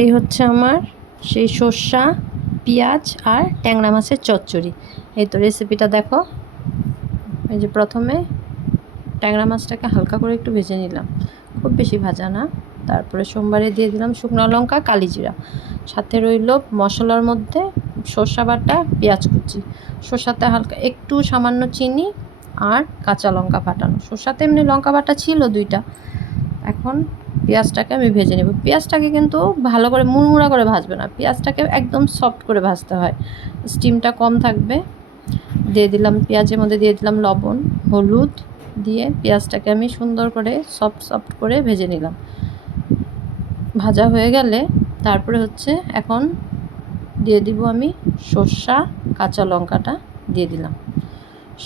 এই হচ্ছে আমার সেই সর্ষা, পেঁয়াজ আর ট্যাংরা মাছের চচ্চড়ি। এই তো রেসিপিটা দেখো। এই যে প্রথমে ট্যাংরা মাছটাকে হালকা করে একটু ভেজে নিলাম, খুব বেশি ভাজা না। তারপরে সোমবারে দিয়ে দিলাম শুকনো লঙ্কা, কালিজিরা। সাথে রইল মশলার মধ্যে সর্ষা বাটা, পেঁয়াজ কুচি, সর্ষাতে হালকা একটু সামান্য চিনি আর কাঁচা লঙ্কা ফাটানো। সর্ষাতে এমনি লঙ্কা বাটা ছিল 2টা। এখন পেঁয়াজটাকে আমি ভেজে নেব। পেঁয়াজটাকে কিন্তু ভালো করে মুড়মুড়া করে ভাজবে না, পেঁয়াজটাকে একদম সফট করে ভাজতে হয়, স্টিমটা কম থাকবে। দিয়ে দিলাম পেঁয়াজের মধ্যে দিয়ে দিলাম লবণ, হলুদ দিয়ে পেঁয়াজটাকে আমি সুন্দর করে সফট করে ভেজে নিলাম। ভাজা হয়ে গেলে তারপরে হচ্ছে এখন দিয়ে দিব আমি সর্ষা, কাঁচা লঙ্কাটা দিয়ে দিলাম।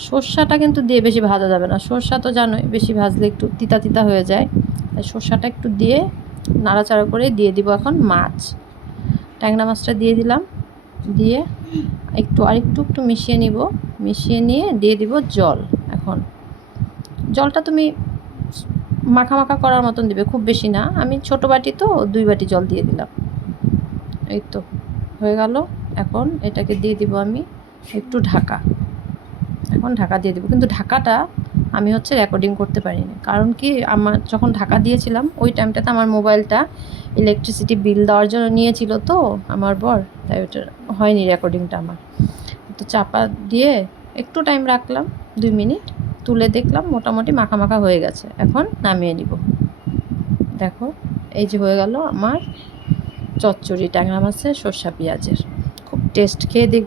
সর্ষাটা কিন্তু দিয়ে বেশি ভাজা যাবে না, সর্ষা তো জানোই বেশি ভাজলে একটু তিতা তিতা হয়ে যায়। তাই সর্ষাটা একটু দিয়ে নাড়াচাড়া করে দিয়ে দিব এখন মাছ, ট্যাংরা মাছটা দিয়ে দিলাম। দিয়ে আরেকটু মিশিয়ে নিব, মিশিয়ে নিয়ে দিয়ে দিব জল। এখন জলটা তুমি মাখা মাখা করার মতন দিবে, খুব বেশি না। আমি ছোটো বাটি তো 2 বাটি জল দিয়ে দিলাম। এই তো হয়ে গেল। এখন এটাকে দিয়ে দিব আমি একটু ঢাকা। এখন ঢাকা দিয়ে দেবো, কিন্তু ঢাকাটা আমি হচ্ছে রেকর্ডিং করতে পারিনি। কারণ কি, আমার যখন ঢাকা দিয়েছিলাম ওই টাইমটাতে আমার মোবাইলটা ইলেকট্রিসিটি বিল দেওয়ার জন্য নিয়েছিল তো আমার বর, তাই ওটা হয়নি রেকর্ডিংটা আমার। তো চাপা দিয়ে একটু টাইম রাখলাম, 2 মিনিট, তুলে দেখলাম মোটামুটি মাখা মাখা হয়ে গেছে। এখন নামিয়ে নিব। দেখো এই যে হয়ে গেল আমার চচ্চড়ি ট্যাংরা মাছের সর্ষা পেঁয়াজের। খুব টেস্ট, খেয়ে দেখবে।